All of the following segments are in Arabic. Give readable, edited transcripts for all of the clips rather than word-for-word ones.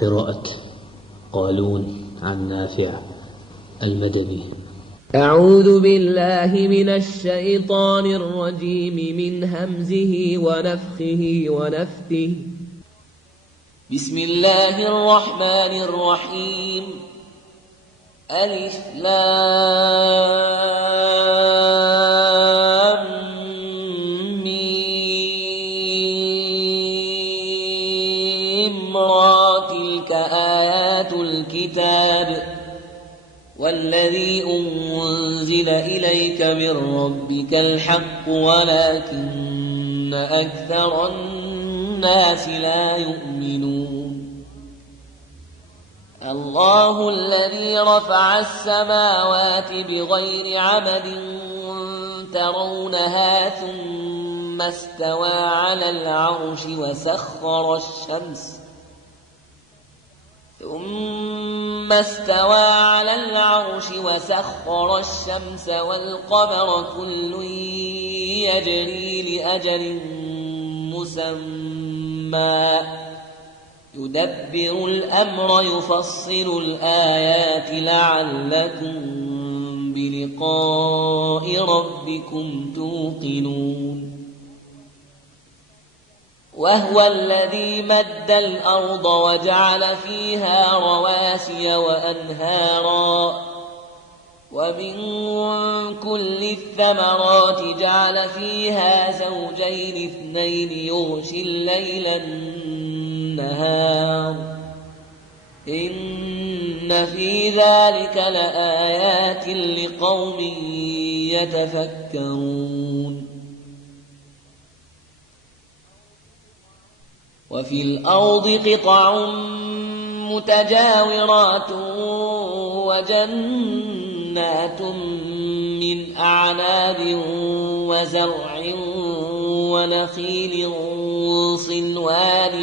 قراءة قالون عن نافع المدني. أعوذ بالله من الشيطان الرجيم من همزه ونفخه ونفثه. بسم الله الرحمن الرحيم. ألف لام ميم را تلك آيات الكتاب والذي أنزل إليك من ربك الحق ولكن أكثر الناس لا يؤمنون. الله الذي رفع السماوات بغير عمد ترونها ثم استوى على العرش وسخر الشمس والقمر كل يجري لأجل مسمى يدبر الأمر يفصل الآيات لعلكم بلقاء ربكم توقنون. وهو الذي مد الأرض وجعل فيها رواسي وأنهارا ومن كل الثمرات جعل فيها زوجين اثنين يغشي الليل النهار إن في ذلك لآيات لقوم يتفكرون. وفي الأرض قطع متجاورات وجنات من أعناب وزرع ونخيل صنوان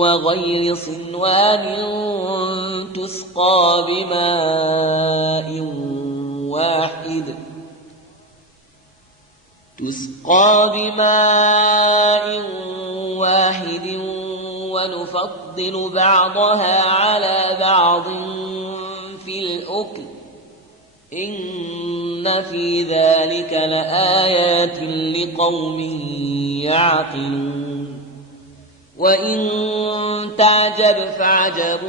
وغير صنوان تسقى بماء واحد ونفضل بعضها على بعض في الأكل إن في ذلك لآيات لقوم يعقلون. وإن تعجب فعجب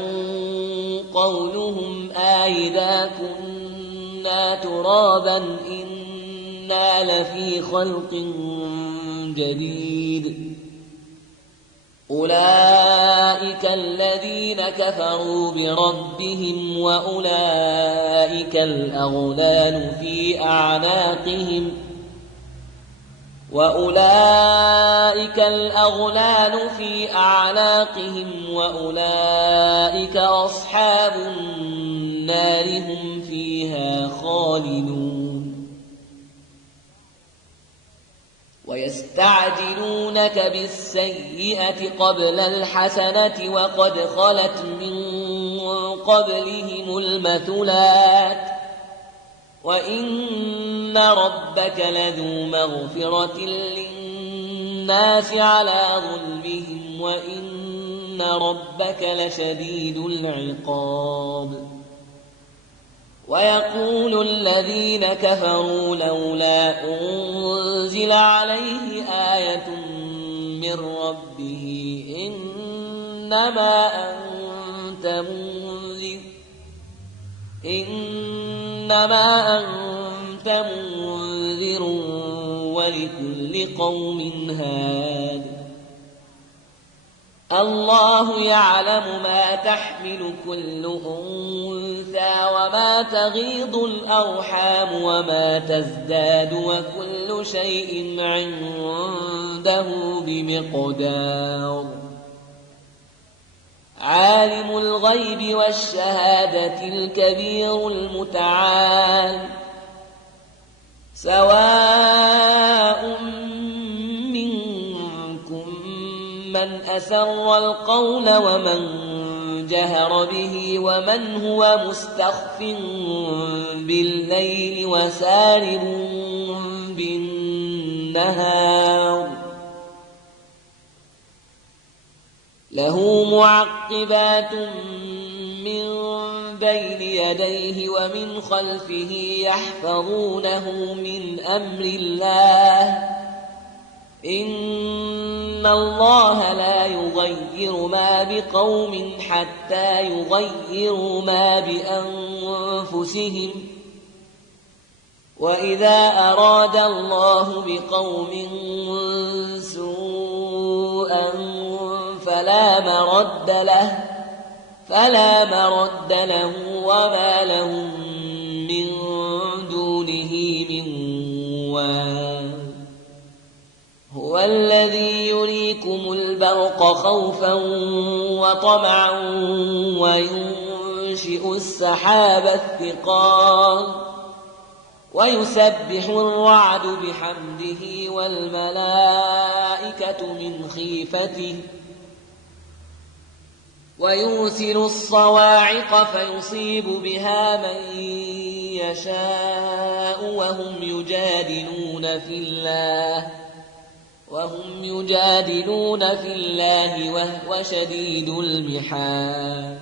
قولهم أإذا كنا ترابا إنا لفي خلق جديد. أولئك الذين كفروا بربهم وأولئك الأغلال في أعناقهم وأولئك أصحاب النار هم فيها خالدون. ويستعجلونك بالسيئة قبل الحسنة وقد خلت من قبلهم المثلات وإن ربك لذو مغفرة للناس على ظلمهم وإن ربك لشديد العقاب. ويقول الذين كفروا لولا أنزل عليه آية من ربه إنما أنت منذر ولكل قوم هاد. الله يعلم ما تحمل كل أنثى وما تغيض الأرحام وما تزداد وكل شيء عنده بمقدار. عالم الغيب والشهادة الكبير المتعال. سواء من أسر القول ومن جهر به ومن هو مستخف بالليل وسارب بالنهار له معقبات من بين يديه ومن خلفه يحفظونه من أمر الله إن الله لا يغير ما بقوم حتى يغيروا ما بأنفسهم وإذا أراد الله بقوم سوءا فلا مرد له وما لهم من دونه من وال هو الذي يريكم البرق خوفا وطمعا وينشئ السحاب الثقال ويسبح الرعد بحمده والملائكة من خيفته ويرسل الصواعق فيصيب بها من يشاء وهم يجادلون في الله وهو شديد المحال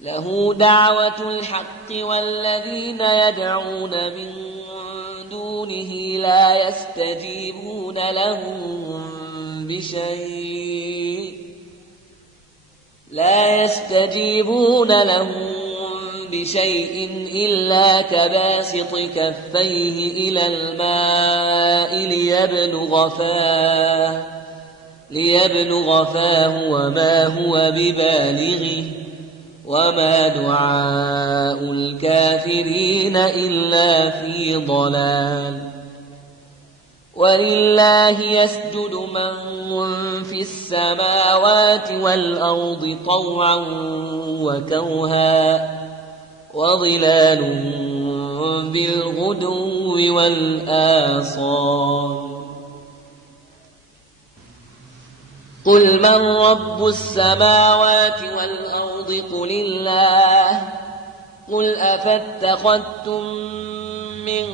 له دعوة الحق والذين يدعون من دونه لا يستجيبون لهم بشيء إلا كباسط كفيه إلى الماء ليبلغ فاه وما هو ببالغه وما دعاء الكافرين إلا في ضلال ولله يسجد من في السماوات والأرض طوعا وكرها وظلال بالغدو والآصال قل من رب السماوات والأرض قل الله قل أفاتخذتم من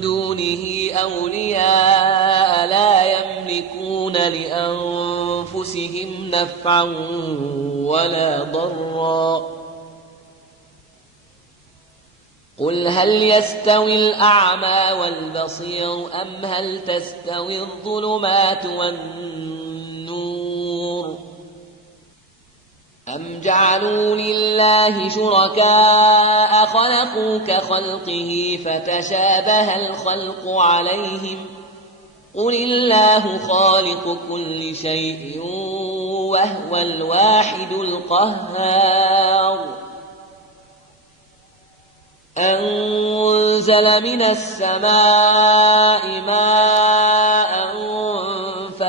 دونه أولياء لا يملكون لأنفسهم نفعا ولا ضرا قل هل يستوي الأعمى والبصير أم هل تستوي الظلمات والنور أم جعلوا لله شركاء خلقوا كخلقه فتشابه الخلق عليهم قل الله خالق كل شيء وهو الواحد القهار أنزل من السماء ماء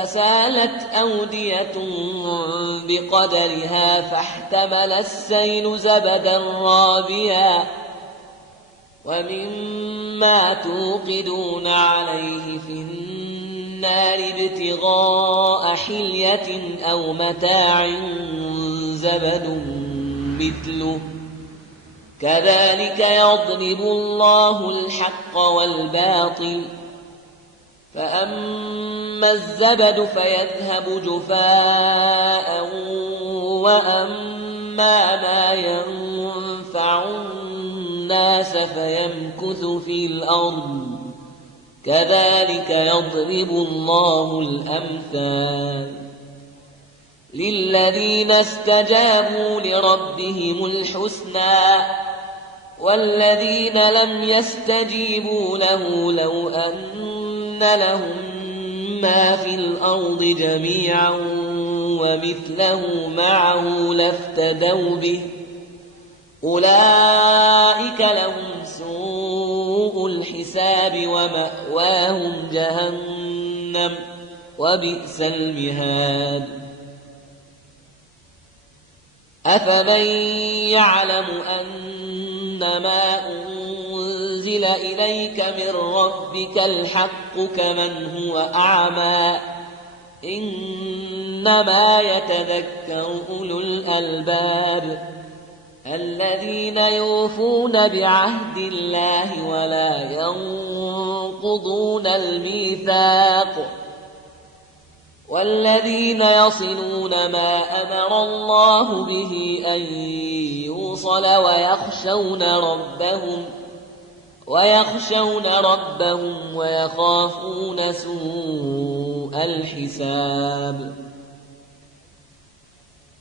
فسالت أودية بقدرها فاحتمل السيل زبدا رابيا ومما توقدون عليه في النار ابتغاء حلية أو متاع زبد مثله كذلك يضرب الله الحق والباطل فأما الزبد فيذهب جفاء وأما ما ينفع الناس فيمكث في الأرض كذلك يضرب الله الأمثال للذين استجابوا لربهم الحسنى والذين لم يستجيبوا له لو أن لهم ما في الأرض جميعا ومثله معه لافتدوا به أولئك لهم سوء الحساب ومأواهم جهنم وبئس المهاد أفمن يعلم أنما أنزل إليك من ربك الحق كمن هو أعمى إنما يتذكر أولو الألباب الذين يوفون بعهد الله ولا ينقضون الميثاق والذين يصلون ما أمر الله به أن يوصل ويخشون ربهم ويخافون سوء الحساب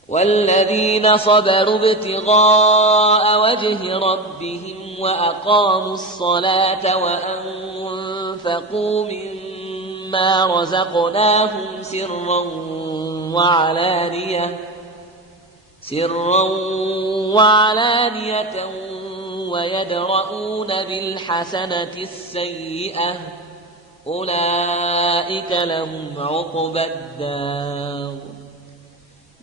والذين صبروا ابتغاء وجه ربهم وأقاموا الصلاة وأنفقوا مما رزقناهم سرا وعلانية ويدرؤون بالحسنة السيئة أولئك لهم عقبى الدار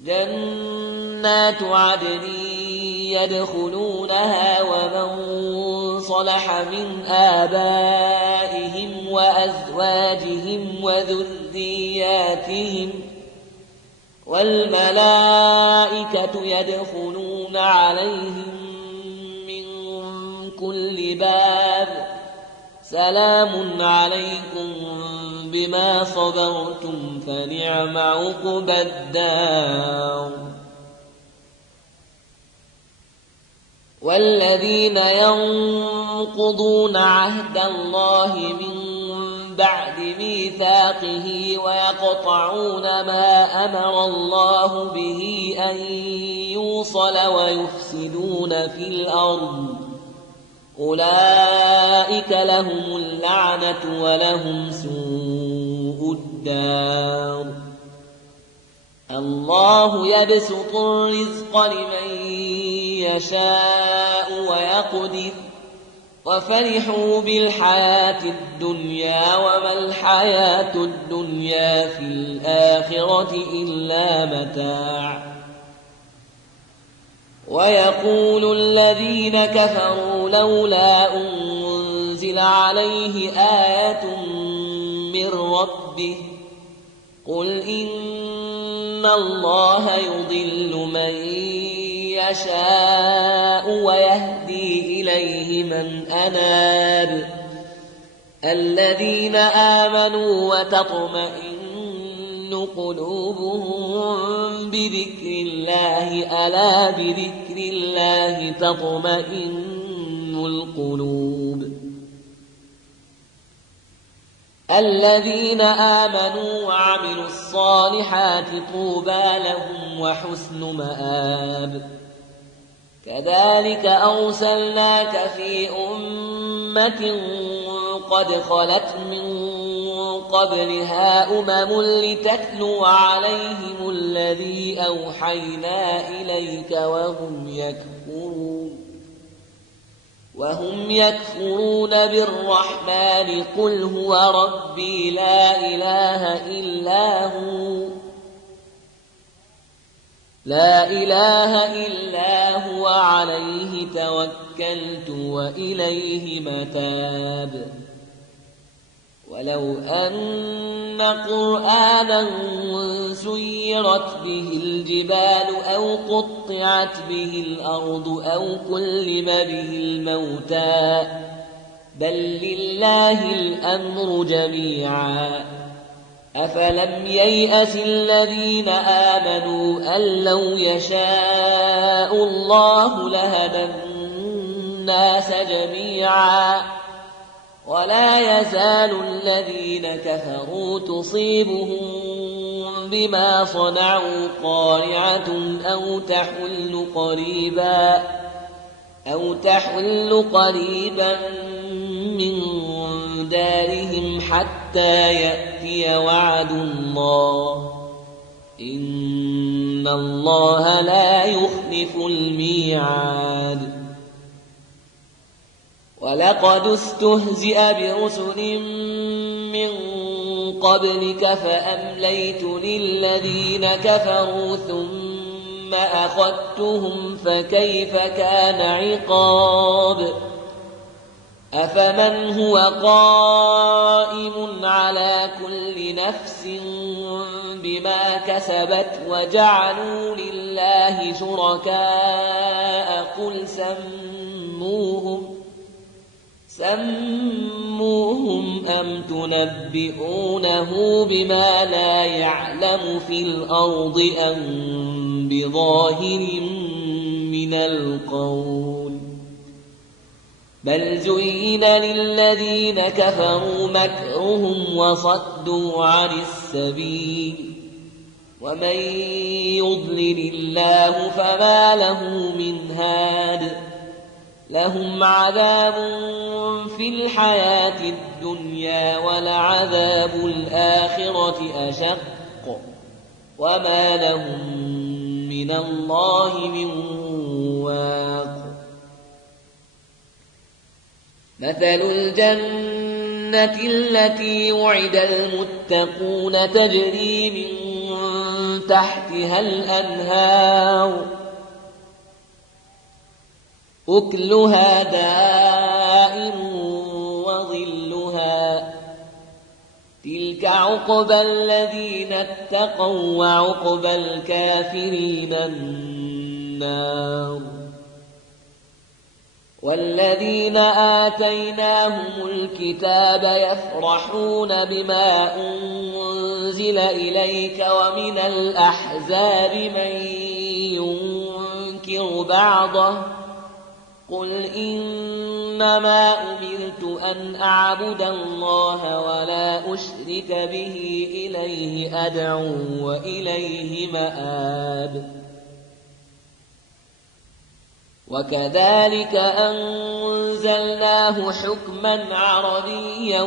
جنات عدن يدخلونها ومن صلح من آبائهم وأزواجهم وذرياتهم والملائكة يدخلون عليهم من كل باب سلام عليكم بما صبرتم فنعم عقبى الدار والذين ينقضون عهد الله من بعد ميثاقه ويقطعون ما أمر الله به أن يوصل ويفسدون في الأرض أولئك لهم اللعنة ولهم سوء الدار الله يبسط الرزق لمن يشاء ويقدر وفرحوا بالحياة الدنيا وما الحياة الدنيا في الآخرة إلا متاع ويقول الذين كفروا لولا أنزل عليه آية من ربه قل إن الله يضل من يشاء ويهدي إليه من أناب الذين آمنوا وتطمئن قلوبهم بذكر الله ألا بذكر الله تطمئن القلوب الذين آمنوا وعملوا الصالحات طوبى لهم وحسن مآب كذلك أرسلناك في أمة قد خلت من قبلها أمم لتتلو عليهم الذي أوحينا إليك وهم يكفرون بالرحمن قل هو ربي لا إله إلا هو عليه توكلت وإليه متاب ولو أن قرآنا سيرت به الجبال أو قطعت به الأرض أو كلم به الموتى بل لله الأمر جميعا أفلم ييأس الذين آمنوا أن لو يشاء الله لهدى الناس جميعا ولا يزال الذين كفروا تصيبهم بما صنعوا قارعة أو تحل قريبا من دارهم حتى يأتي وعد الله إن الله لا يخلف الميعاد ولقد استهزئ برسل من قبلك فأمليت للذين كفروا ثم أخذتهم فكيف كان عقاب أفمن هو قائم على كل نفس بما كسبت وجعلوا لله شركاء قل سموهم أم تنبئونه بما لا يعلم في الأرض أم بظاهر من القول بل زين للذين كفروا مكرهم وصدوا عن السبيل ومن يضلل الله فما له من هاد لهم عذاب في الحياة الدنيا ولعذاب الآخرة أشق وما لهم من الله من واق مثل الجنة التي وعد المتقون تجري من تحتها الأنهار أكلها دائم وظلها تلك عقبى الذين اتقوا وعقبى الكافرين النار والذين آتيناهم الكتاب يفرحون بما أنزل إليك ومن الأحزاب من ينكر بعضه قل إنما أمرت أن أعبد الله ولا أشرك به إليه أدعو وإليه مآب وكذلك أنزلناه حكما عربيا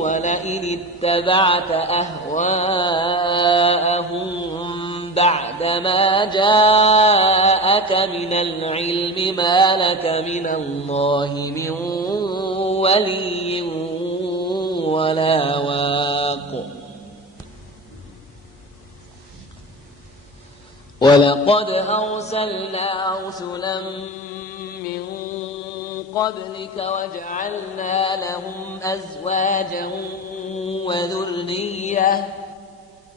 ولئن اتبعت أهواءهم بعدما جاءك من العلم ما لك من الله من ولي ولا واق ولقد أرسلنا رسلا من قبلك وجعلنا لهم أزواجا وذرية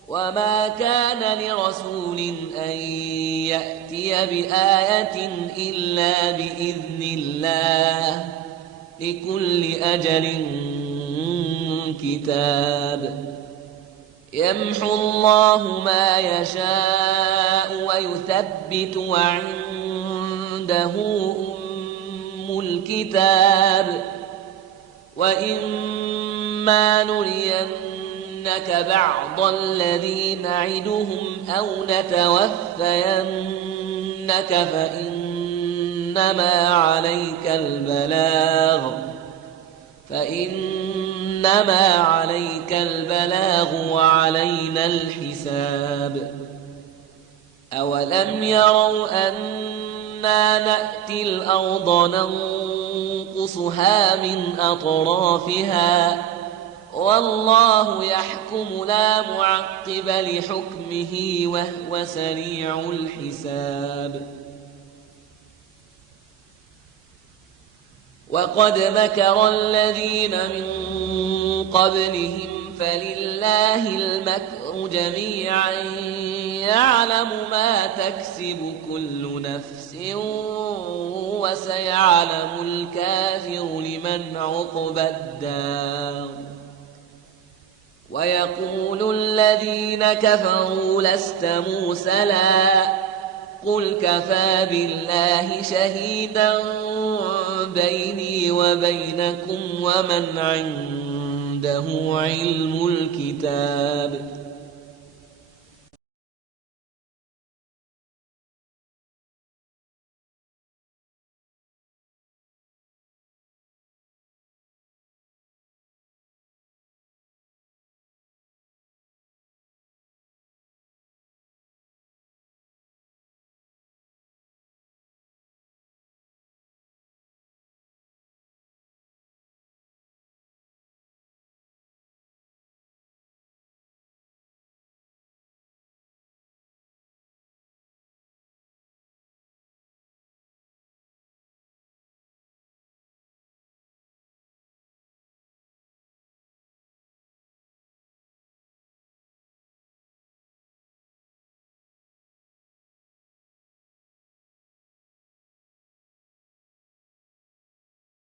وما كان لرسول أن يأتي بآية إلا بإذن الله لكل أجل كتاب يمحو الله ما يشاء ويثبت وعنده أم الكتاب وإما نرينك بعض الذي نعدهم أو نتوفينك فإنما عليك البلاغ وعلينا الحساب أولم يروا أنا نأتي الأرض ننقصها من أطرافها والله يحكم لا معقب لحكمه وهو سريع الحساب وقد مكر الذين من قبلهم فلله المكر جميعا يعلم ما تكسب كل نفس وسيعلم الكافر لمن عقبى الدار ويقول الذين كفروا لست مرسلا قل كفى بالله شهيدا بيني وبينكم ومن عنده علم الكتاب